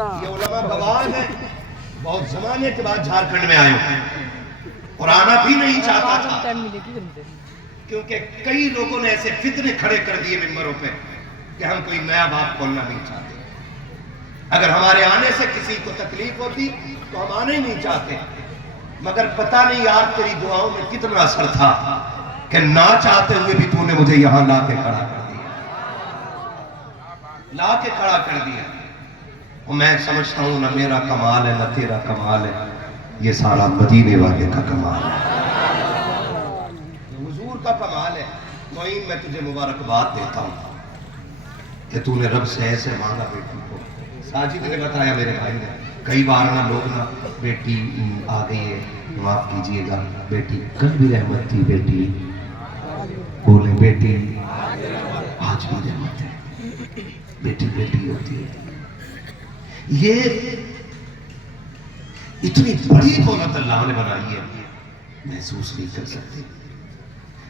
یہ علماء گواہ ہیں، بہت زمانے کے بعد جھارکھنڈ میں آئے اور آنا بھی نہیں چاہتا تھا، کیونکہ کئی لوگوں نے ایسے فتنے کھڑے کر دیے ممبروں پہ کہ ہم کوئی نیا باب کھولنا نہیں چاہتے۔ اگر ہمارے آنے سے کسی کو تکلیف ہوتی تو ہم آنے ہی نہیں چاہتے، مگر پتہ نہیں یار تیری دعاؤں میں کتنا اثر تھا کہ نہ چاہتے ہوئے بھی تو نے مجھے یہاں لا کے کھڑا کر دیا۔ اور میں سمجھتا ہوں نہ میرا کمال ہے نہ تیرا کمال ہے، یہ سارا مدینے والے کا کمال ہے، حضور کا کمال ہے۔ معین میں تجھے مبارکباد دیتا ہوں کہ تو نے رب سے ایسے مانگا بیٹی کو۔ ساجد نے بتایا میرے بھائی نے، کئی بار نہ لوگ نہ بیٹی آ گئی ہے، معاف کیجئے گا، بیٹی کل بھی رحمت تھی، بیٹی بولے بیٹی آج بھی رحمت ہے، بیٹی بیٹی ہوتی ہے۔ یہ اتنی بڑی دولت اللہ نے بنائی ہے، محسوس نہیں کر سکتے۔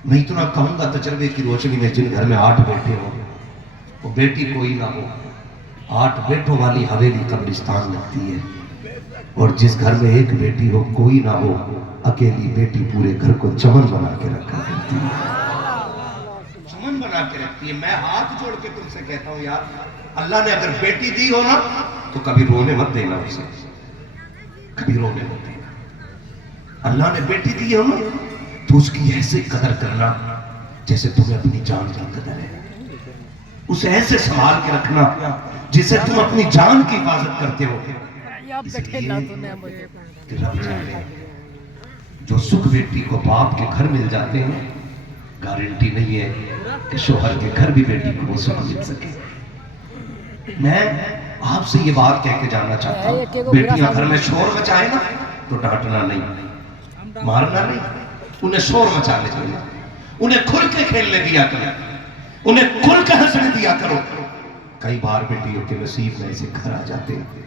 میں اتنا کہوں گا تجربے کی روشنی میں، جن گھر میں 8 بیٹے ہو وہ بیٹی کوئی نہ ہو، 8 بیٹوں والی حویلی قبرستان لگتی ہے، اور جس گھر میں 1 بیٹی ہو کوئی نہ ہو، اکیلی بیٹی پورے گھر کو چمن بنا کے رکھا کرتی ہے، چمن بنا کے رکھتی ہے۔ میں ہاتھ جوڑ کے تم سے کہتا ہوں یار، اللہ نے اگر بیٹی دی ہو نا تو کبھی رونے مت دینا اسے، کبھی رونے مت دینا۔ اللہ نے بیٹی دی ہو نا تو اس کی ایسے قدر کرنا جیسے تمہیں اپنی جان کی قدر ہے، اسے ایسے سنبھال کے رکھنا جسے تم اپنی جان کی حفاظت کرتے ہو۔ اس لیے کہ رب جانے جو سکھ بیٹی کو باپ کے گھر مل جاتے ہیں، گارنٹی نہیں ہے کہ شوہر کے گھر بھی بیٹی کو وہ سکھ مل سکے۔ میں آپ سے یہ بات کہہ کے جانا چاہتا ہوں، بیٹیاں گھر میں شور مچائے نا تو ڈانٹنا نہیں، مارنا نہیں، انہیں شور مچانے دیا، انہیں کھل کے کھیلنے دیا کرو، انہیں کھل کے ہنسنے دیا کرو۔ کئی بار بیٹیوں کے نصیب میں ایسے گھر آ جاتے ہیں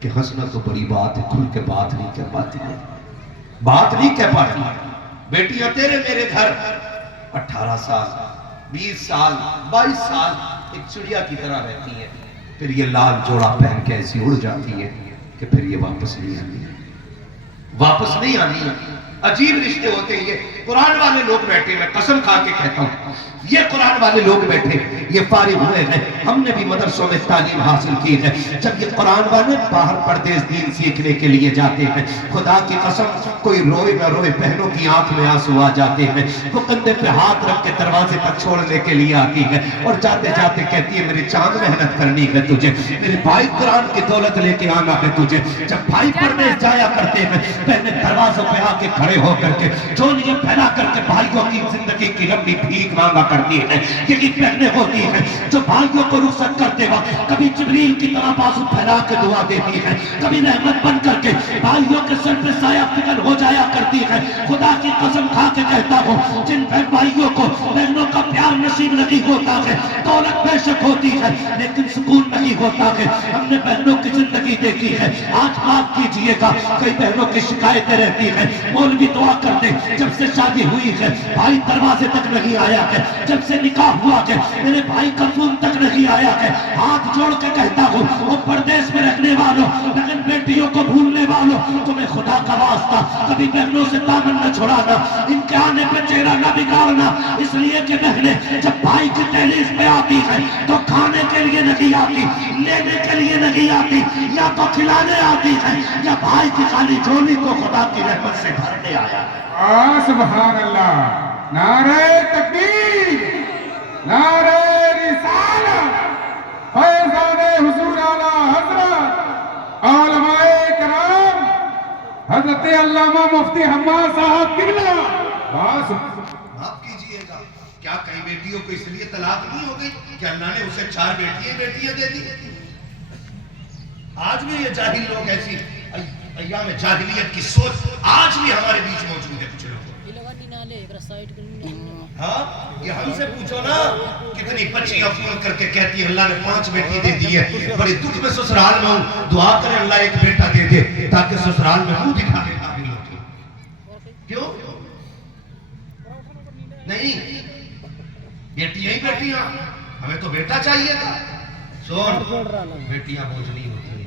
کہ ہنسنا تو بڑی بات ہے، کھل کے بات نہیں کہہ پاتی ہے، بات نہیں کہہ پاتی۔ بیٹیاں تیرے میرے گھر 18 سال 20 سال 22 سال ایک چڑیا کی طرح رہتی ہیں، پھر یہ لال جوڑا پہن کے ایسی اڑ جاتی ہے کہ پھر یہ واپس نہیں آنی ہے۔ عجیب رشتے ہوتے ہیں۔ یہ قرآن والے لوگ بیٹھے، میں قسم کھا کے کہتا ہوں، یہ قرآن والے لوگ بیٹھے، یہ فارغ ہوئے ہیں، ہم نے بھی مدرسوں میں تعلیم حاصل کی ہے، جب یہ قرآن والے باہر پردیس دین سیکھنے کے لیے جاتے ہیں، خدا کی قسم کوئی روئے نہ روئے، بہنوں کی آنکھ میں آنسو آ جاتے ہیں، وہ کندھے پہ ہاتھ رکھ کے دروازے تک چھوڑنے کے لیے آتی ہے، اور جاتے جاتے کہتی ہے میری چاند محنت کرنی ہے تجھے، میرے بھائی قرآن کی دولت لے کے آنا ہے تجھے۔ جب بھائی پردیس جایا کرتے ہیں، بہنیں دروازوں پہ آ کے کھڑے ہو کر کے جولیاں پھیلا کر کے بھائیوں کی زندگی کی لمبی بھیک مانگا کرتی ہیں۔ یہی بہنیں ہوتی ہیں جو بھائیوں کو رخصت کرتے وقت کبھی جبریل کی طرح بازو پھیلا کے دعا دیتی ہیں، کبھی رحمت بن کر کے بھائیوں کے سر پہ سایہ فکر ہو جایا کرتی ہے۔ خدا کی قسم کھا کے کہتا ہوں، جن بھائیوں کو بہنوں کا پیار نصیب نہیں ہوتا ہے، دولت بے شک ہوتی ہے لیکن سکون نہیں ہوتا ہے۔ ہم نے بہنوں کی زندگی دیکھی ہے، آج معاف کیجئے گا، کئی بہنوں کی شکایتیں رہتی ہیں، مولوی دعا کرتے جب سے شادی ہوئی ہے بھائی دروازے تک نہیں آیا ہے، جب سے نکاح ہوا ہے میرے بھائی کا فون تک نہیں آیا ہے۔ ہاتھ جوڑ کے کہتا ہوں، وہ پردیس میں رکھنے والوں، بہن بیٹیوں کو بھولنے والوں، تمہیں خدا کا واسطہ کبھی بہنوں سے دامن نہ چھڑانا، ان کے آنے پہ چہرہ نہ بگاڑنا، اس لیے کہ بہنیں جب بھائی کی دہلیز پہ آتی ہے تو کھانے کے لیے نہیں آتی، لینے کے لیے نہیں آتی، یا تو کھلانے آتی ہے یا بھائی کی خالی جھولی کو خدا کی رحمت سے بھرنے آیا ہے۔ سبحان اللہ، نعرہ تکبیر، نعرہ رسالت، فیضان حضور اعلیٰ حضرت علماء کرام حضرت علامہ مفتی حماد صاحب قبلہ۔ معاف کیجئے گا، کیا کئی بیٹیوں کو اس لیے طلاق نہیں ہو گئی کہ اللہ نے اسے 4 بیٹیاں دے دی؟ آج بھی یہ جاہل لوگ ایسی ایام جاہلیت کی سوچ آج بھی ہمارے بیچ موجود ہے۔ کچھ لوگ ہاں، یہ ہم سے پوچھو نا، کتنی بچیاں فون کر کے کہتی ہیں اللہ نے 5 بیٹی دے دی ہے، بڑی دکھ میں سسرال میں ہوں، دعا کریں اللہ ایک بیٹا دے دے تاکہ سسرال میں منہ دکھا کے قابل ہو۔ کیوں نہیں؟ بیٹیاں ہی بیٹیاں، ہمیں تو بیٹا چاہیے تھا۔ سن، بیٹیاں بوجھ نہیں ہوتی ہیں،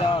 4।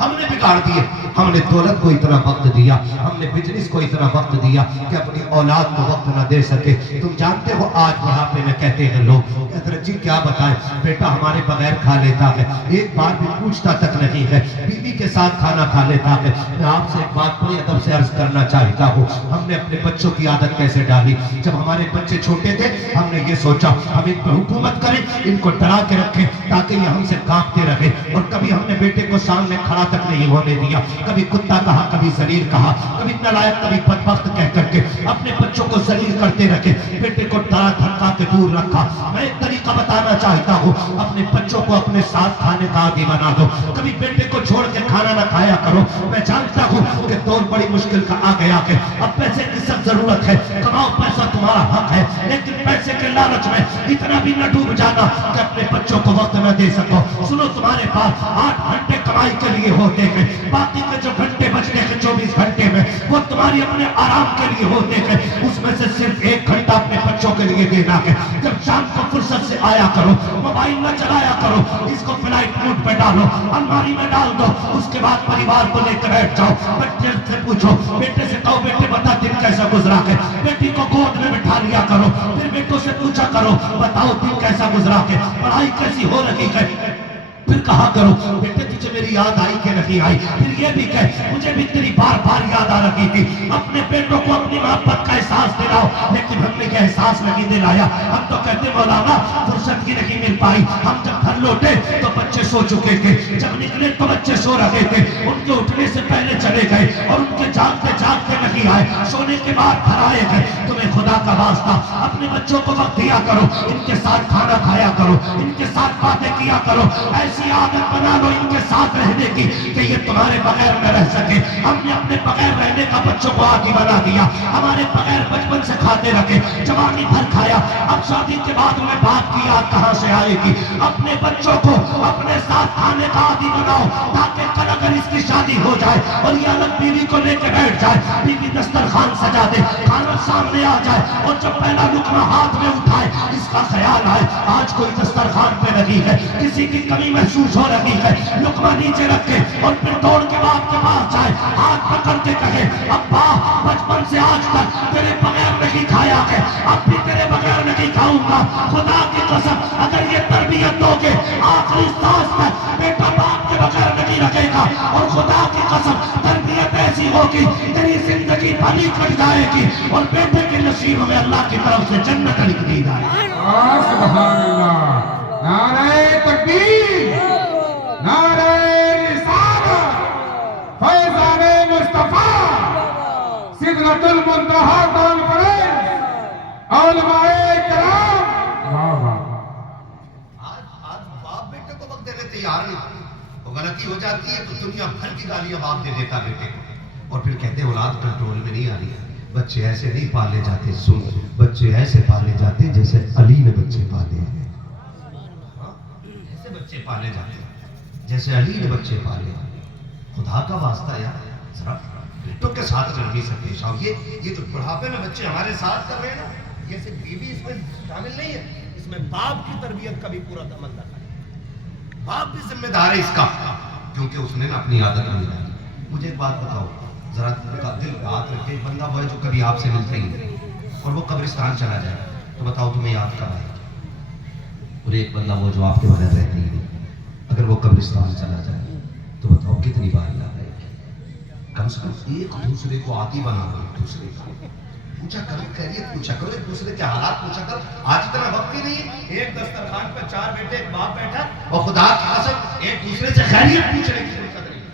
ہم نے بگاڑ دیے. ہم نے دولت کو اتنا وقت دیا, ہم نے بزنس کو اتنا وقت دیا کہ اپنی اولاد کو وقت نہ دے سکے. تم جانتے ہو آج بڑھاپے میں کہتے ہیں لوگ, حضرت جی کیا بتائیں, بیٹا ہمارے بغیر کھا لیتا ہے, ایک بار بھی پوچھتا تک نہیں ہے, بیوی کے ساتھ کھانا کھا لیتا ہے. میں آپ سے ایک بات بڑی ادب سے عرض کرنا چاہتا ہوں, ہم نے اپنے بچوں کی عادت کیسے ڈالی. جب ہمارے بچے چھوٹے تھے ہم نے یہ سوچا ہم ان پر حکومت کریں, ان کو ڈرا کے رکھیں تاکہ یہ ہم سے کانپتے رہے. اور کبھی ہم نے بیٹے کو سامنے کھڑا تک نہیں ہونے دیا, کبھی کتا کہا, کبھی ذلیل کہا, کبھی نالائق, کبھی بدبخت کہہ کر کے اپنے بچوں کو ذلیل کرتے رکھے, بیٹے کو ڈرا دھمکا کے دور رکھا. میں ایک طریقہ بتانا چاہتا ہوں, اپنے بچوں کو اپنے ساتھ کھانے کا عادی بنا دو. کبھی بیٹے کو چھوڑ کے کھانا نہ کھایا کرو. میں جانتا ہوں کہ دور بڑی مشکل کا آ گیا ہے, اب پیسے کی سخت ضرورت ہے, کماؤ پیسہ تمہارا حق ہے, لیکن پیسے کے لالچ میں اتنا بھی نہ ڈوب جانا کہ اپنے بچوں کو وقت نہ دے سکو. سنو, تمہارے پاس 8 گھنٹے کمائی کے لیے ہوتے ہیں, باقی کے جو گھنٹے بچتے ہیں 24 گھنٹے میں وہ تمہاری اپنے آرام کے لیے ہوتے ہیں. اس میں سے صرف 1 گھنٹہ اپنے بچوں کے لیے دینا ہے. جب شام کو فرصت سے آیا کرو, موبائل نہ چلایا کرو, اس کو فلائٹ موڈ پہ ڈالو, الماری میں ڈال دو, اس کے بعد پریوار کو لے کر بیٹھ جاؤ. بچے سے پوچھو, بیٹے سے کہو بیٹے بتا دن کیسا گزرا ہے, بیٹی کو گود میں بٹھا لیا کرو, پھر بیٹوں سے پوچھا کرو بتاؤ دن کیسا گزرا ہے, پڑھائی کیسی ہو رہی ہے. پھر کہا کرو بیٹے تجھے میری یاد آئی کہ نہیں آئی, پھر یہ بھی کہے مجھے بھی تیری بار بار یاد آ رہی تھی. اپنے بیٹوں کو اپنی محبت کا احساس دلاؤ, لیکن ہم نے یہ احساس نہیں دلایا. ہم تو کہتے مولانا فرصت کی نہیں مل پائی, ہم جب گھر لوٹے تو بچے سو چکے تھے, جب نکلے تو بچے سو رہے تھے, ان کے اٹھنے سے پہلے چلے گئے اور ان کے جاگتے جاگتے نہیں آئے, سونے کے بعد گھر آئے گئے. تمہیں خدا کا واسطہ اپنے بچوں کو وقت دیا کرو, ان کے ساتھ کھانا کھایا کرو, ان کے ساتھ باتیں کیا کرو, ایسی عادت بنا لو ان کے ساتھ رہنے کی کہ یہ تمہارے بغیر نہ رہ سکے. ہم نے اپنے بغیر رہنے کا بچوں کو عادی بنا دیا, ہمارے بغیر بچپن سے کھاتے رکھے, جوانی بھر کھایا, اب شادی کے بعد انہیں باپ کی یاد کہاں سے آئے گی. اپنے بچوں کو اپنے ساتھ کھانے کا عادی بناؤ تاکہ کل اگر اس کی شادی ہو جائے اور یہ الگ بیوی کو لے کے بیٹھ جائے, بیوی دسترخوان سجا دے, کھانا سامنے آ جائے اور جب پہلا لقمہ ہاتھ میں اٹھائے اس کا خیال آئے آج کوئی دسترخوان پہ نہیں ہے, کسی کی کمی محسوس ہو رہی ہے, لقمہ نیچے رکھے اور پھر دوڑ کے باپ کے پاس جائے, ہاتھ پکڑ کے کہے ابا بچپن سے آج تک تیرے بغیر نہیں کھایا ہے, اب بھی تیرے بغیر نہیں کھاؤں گا. خدا کی قسم اگر یہ تربیت دو گے آخری سانس تک بیٹا باپ کے بغیر نہیں رکھے گا, اور خدا کی قسم تربیت ایسی ہوگی تیری زندگی بھلی کٹ جائے گی اور بیٹے کے نصیب میں اللہ کی طرف سے جنت لکھ دی جائے گی. سبحان اللہ, نعرہ تکبیر, نعرہ رسالت, فیضان مصطفیٰ, سدرۃ المنتہا کانفرنس, علماء کرام. واہ واہ, آج باپ بیٹے کو وقت دینے تیار نہیں. وہ غلطی ہو جاتی ہے تو دنیا بھر کی گالیاں باپ دے دیتا بیٹے کو, اور پھر کہتے ہیں اولاد کنٹرول میں نہیں آ رہی ہے. بچے ایسے نہیں پالے جاتے, سن, بچے ایسے پالے جاتے جیسے علی نے بچے پالے ہیں. ایسے بچے پالے جاتے جیسے علی نے بچے پالے. خدا کا واسطہ یار ذرا بیٹوں کے ساتھ نرمی سے پیش آؤ. یہ جو بڑھاپے میں بچے ہمارے ساتھ کر رہے ہیں نا, یہ صرف بیوی اس میں شامل نہیں ہے, اس میں باپ کی تربیت کا بھی پورا عمل رکھا ہے. باپ بھی ذمہ دار ہے اس کا, کیونکہ اس نے نا اپنی عادت نہیں ڈالی. مجھے ایک بات بتاؤ, ذرا دل بات رکھے, بندہ وہ ہے جو کبھی آپ سے ملتا ہی نہیں اور وہ قبرستان چلا جائے تو بتاؤ تمہیں یاد کب آئے گی. اور ایک بندہ وہ جو آپ کے بغیر رہتا ہی نہیں, اگر وہ قبرستان چلا جائے تو بتاؤ کتنی بار یاد آئے گی. کم سے کم ایک دوسرے کو عادی بنا لو, ایک دوسرے کو پوچھا کرو, خیریت پوچھا کرو, ایک دوسرے کے حالات پوچھا کرو. آج اتنا وقت ہی نہیں ہے, ایک دسترخوان پہ 4 بیٹے ایک باپ بیٹھا اور خدا کی قسم ایک دوسرے سے خیریت پوچھنے کی فرصت نہیں,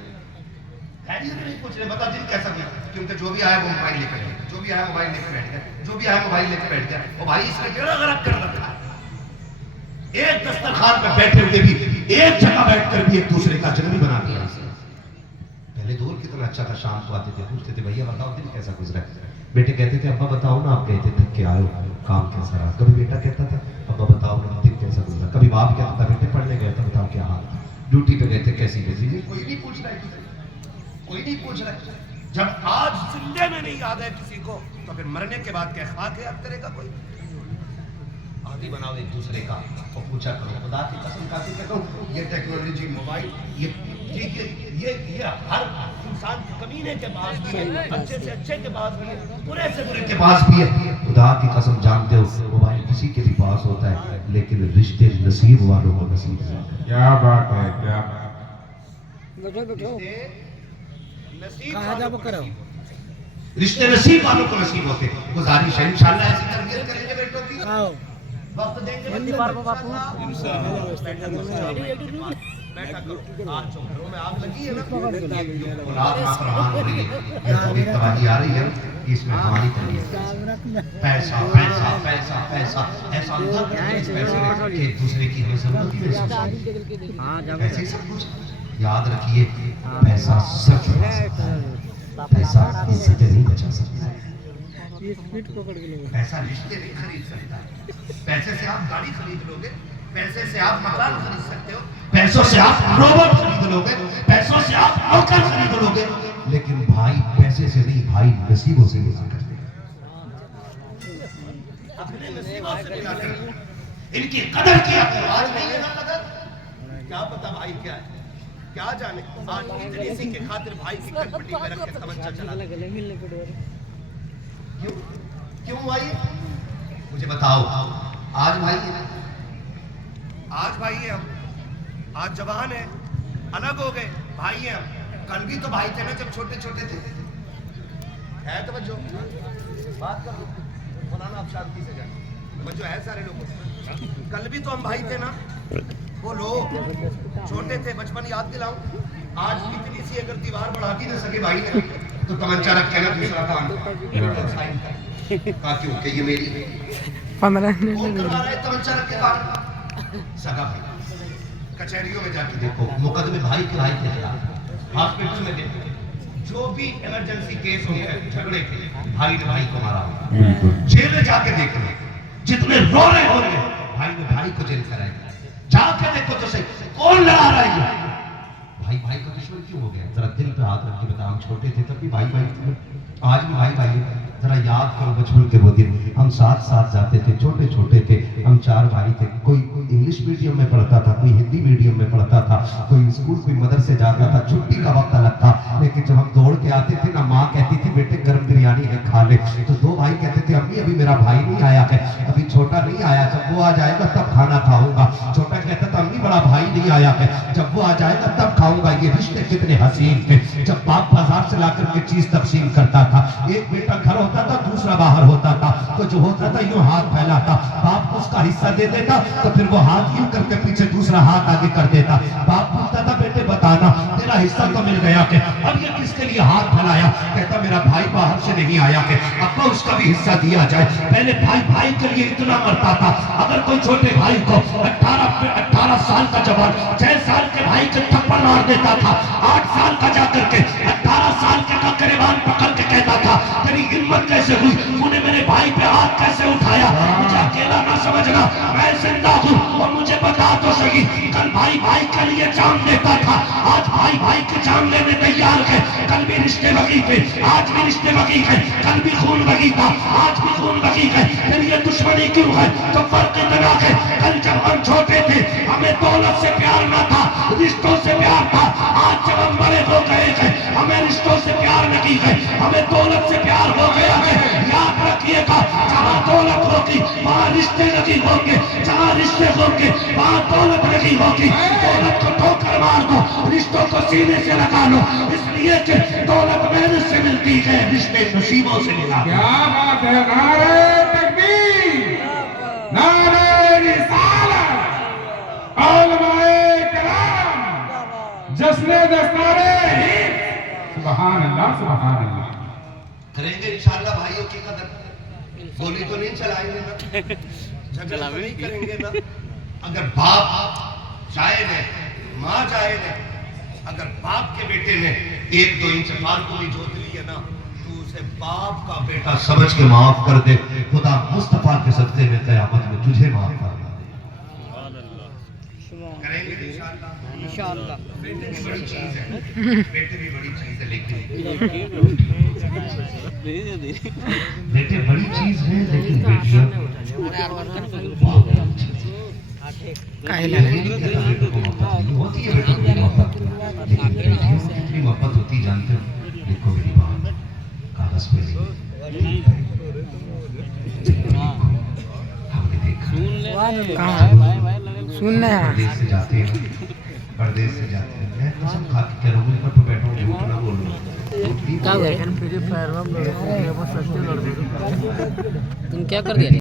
خیریت نہیں پوچھ رہے, بتا دن کیسا گیا, کیونکہ جو بھی آیا وہ موبائل لے کر بیٹھ گیا, جو بھی آیا موبائل لے کے بیٹھ گیا, جو بھی آیا موبائل لے کے بیٹھ گیا. اور بھائی اس نے کیڑا غرق کر رکھا ہے. ایک دسترخوان پہ بیٹھے ہوئے بھی ایک جگہ بیٹھ کر بھی ایک دوسرے کا اجنبی بنا دیا اس نے. پہلے دور کتنا اچھا تھا, شام کو آتے تھے, پوچھتے تھے بھیا بتاؤ دن کیسا گزرا ہے. بیٹے کہتے تھے ابا بتاؤ نا آپ کہتے تھک کے آئے ہو, کام کیسا رہا. کبھی بیٹا کہتا تھا ابا بتاؤ نا دن کیسا گزرا. کبھی باپ کہتا تھا بیٹے پڑھنے گئے تھے بتاؤ کیا حال, ڈیوٹی پہ گئے تھے کیسی بزی. کوئی نہیں پوچھ رہا ہے, کوئی نہیں پوچھ رہا ہے. جب آج زندے میں نہیں یاد ہے کسی کو تو پھر مرنے کے بعد کیا خاک یاد کرے گا کوئی. عادی بناؤ ایک دوسرے کا اور پوچھا کرو. خدا کی قسم کہتی کہتا ہوں یہ ٹیکنالوجی موبائل یہ ٹھیک ہے، یہ ہر انسان کے کمینے کے پاس بھی ہے، اچھے سے اچھے کے پاس بھی ہے، برے سے برے کے پاس بھی ہے. خدا کی قسم جانتے ہو موبائل کسی کے بھی پاس ہوتا ہے لیکن رشتے نصیب والوں کو نصیب ہوتا ہے. کیا بات ہے، کیا بات. رشتے نصیب والوں کو نصیب ہوتے. گزارش ہے انشاءاللہ ایسی تربیت کریں گے بیٹوں کی، وقت دیں گے بیٹھا کرو. آج گھروں میں آگ لگی ہے نا، اولاد نافرمان ہو رہی ہے، یہ تھوڑی تباہی آ رہی ہے، اس میں ہماری تربیت ہے. پیسہ پیسہ پیسہ پیسہ ایسا اندر پیسے کہ ایک دوسرے کی ہمیں ضرورت ہی نہیں. ایسے ہی سب کچھ یاد رکھیے، پیسہ سب چھپا سکتا ہے، پیسہ عزتیں نہیں بچا سکتا ہے. پیسہ رشتے نہیں خرید سکتا. پیسے سے آپ گاڑی خرید لو گے، پیسے سے آپ مکان خرید سکتے ہو، پیسوں سے آپ روبوٹ خرید لو گے، پیسوں سے آپ نوکر خرید لو گے، لیکن بھائی پیسے سے نہیں، بھائی نصیبوں سے ملا کرتے ہیں. اپنے نصیبوں سے ملا کرتے ہیں. ان کی قدر کیا کرو. آج نہیں ہے نا قدر، کیا پتا بھائی کیا ہے، کیا جانے. آج اتنی اسی کے خاطر بھائی کی کٹپٹی میں رکھ کے تمچا چلا. کیوں آئی مجھے بتاؤ. آج بھائی ہے، آج بھائی ہیں ہم، آج جوان ہیں، الگ ہو گئے، بھائی ہیں ہم. کل بھی تو بھائی تھے نا جب چھوٹے چھوٹے تھے. ہے توجہ، بات کر لو مولانا، آپ شانتی سے جائیں. توجہ ہے سارے لوگوں. کل بھی تو ہم بھائی تھے نا، بولو. چھوٹے تھے، بچپن یاد دلاؤں. آج اتنی سی اگر دیوار بڑھا دی نہ سکے بھائی نے تو تمنچا رکھ کے نا دوسرا کام کہا کیوں کہ یہ میری کون کروا رہا ہے تمنچا رکھ کے کام. سگا بھائی. کچہریوں میں جا کے دیکھو مقدمے بھائی کے بھائی کے خلاف، ہاسپٹل میں دیکھو جو بھی ایمرجنسی کیس ہوتے ہیں جھگڑے کے، بھائی نے بھائی کو مارا ہوگا. جیل میں جا کے دیکھ لو جتنے رو رہے ہوں گے بھائی نے بھائی کو جیل کرائے گا. جا کے دیکھو تو صحیح کون لڑا رہا ہے. بھائی بھائی کا دشمن کیوں ہو گیا؟ ذرا دل پہ ہاتھ رکھ کے بتا. ہم چھوٹے تھے تب بھی بھائی بھائی تھے، آج بھی بھائی بھائی. ذرا یاد کرو بچپن کے وہ دن، ہم ساتھ ساتھ جاتے تھے، چھوٹے چھوٹے تھے ہم، 4 بھائی تھے. کوئی انگلش میڈیم میں پڑھتا تھا، کوئی ہندی میڈیم میں پڑھتا تھا، کوئی اسکول کوئی مدرسے جاتا تھا. چھٹی کا وقت الگ تھا، لیکن جب ہم دوڑ کے آتے تھے نا، ماں کہتی تھی بیٹے گرم بریانی ہے کھا لے. تو 2 بھائی کہتے تھے امی ابھی میرا بھائی نہیں آیا ہے، ابھی چھوٹا نہیں آیا، جب وہ آ جائے گا تب کھانا کھاؤں گا. چھوٹا کہتا تھا امی بڑا بھائی نہیں آیا ہے، جب وہ آ جائے گا تب کھاؤں گا. یہ رشتے کتنے حسین تھے. جب باپ بازار سے لا کر کے چیز تقسیم کرتا تھا، ایک بیٹا گھر ہوتا تھا دوسرا باہر ہوتا تھا، تو جو ہوتا تھا یوں ہاتھ پھیلاتا، باپ کو اس کا حصہ دے دیتا تو پھر وہ ہاتھ یوں کر کے پیچھے دوسرا ہاتھ آگے کر دیتا. باپ پوچھتا تھا بیٹے بتانا تیرا حصہ تو مل گیا کہ اب یہ کس کے لیے ہاتھ پھیلایا؟ کہتا میرا بھائی باہر سے نہیں آیا کہ ابا اس کا بھی حصہ دیا جائے. پہلے بھائی بھائی کے لیے اتنا مرتا تھا. اگر کوئی چھوٹے بھائی کو 18 سال کا جوان 6 سال کے بھائی کے تھپڑ مار دیتا تھا، 8 سال کا جا کر کے 18 سال کے کا گریبان پکڑ کے کہتا تھا تیری ہمت کیسے ہوئی، تو نے میرے بھائی پہ ہاتھ کیسے اٹھایا، مجھے اکیلا نہ سمجھنا، میں زندہ ہوں اور مجھے بتا تو صحیح. کل بھائی بھائی کے لیے جان دیتا تھا، آج بھائی بھائی کی جان لینے تیار ہے. کل بھی رشتے بگی تھے، آج بھی رشتے بگی ہے. کل بھی خون بگی تھا، آج بھی خون بگی ہے. پھر یہ دشمنی کیوں ہے؟ تو فرق اتنا ہے کل جب ہم چھوٹے تھے ہمیں دولت سے پیار نہ تھا، رشتوں سے پیار تھا. آج جب ہم بڑے ہو گئے ہیں ہمیں رشتوں سے پیار نہیں ہے، ہمیں دولت سے پیار ہو گیا ہے. یاد رکھیے گا جہاں دولت ہوگی وہاں رشتے نہیں ہوں گے، جہاں رشتے ہوں گے وہاں دولت نہیں ہوگی. دولت کو ٹھوکر مار دو، رشتوں کو سینے سے لگا لو، اس لیے کہ دولت محنت سے ملتی ہے، رشتے نصیبوں سے ملا. کیا بات ہے. نعرہ تکبیر، نعرہ رسالت، علماء کرام، جشن دستارے ہند. سبحان اللہ سبحان اللہ. کریں گے انشاءاللہ بھائیوں کی قدر. گولی تو نہیں چلائیں گے نا، جھگڑا تو نہیں کریں گے نا. اگر باپ جائے نے، ماں جائے نے، اگر باپ کے بیٹے نے 1-2 انچ مال کو بھی جوت لی ہے نا تو اسے باپ کا بیٹا سمجھ کے معاف کر دے. خدا مصطفیٰ کے صدقے میں قیامت میں تجھے معاف کر دے. کریں گے انشاءاللہ. بیٹے بھی بڑی چیز ہے، بیٹے بھی بڑی چیز ہے، لیکن بیٹے بڑی چیز ہے لیکن بیٹیاں بہت بڑی چیز ہے. ہوتی ہے بیٹوں کی محبت. لیکن بیٹیوں کی کتنی محبت ہوتی جانتے ہو؟ لکھو میری بات کاغذ پہ نہیں، ہم نے دیکھا پردیس سے جاتے ہیں، پردیس سے جاتے ہیں، میں قسم کھا کے کہہ رہا ہوں، مجھ پر بیٹھا ہوں، جھوٹ نہ بولو، تم کیا کر دیا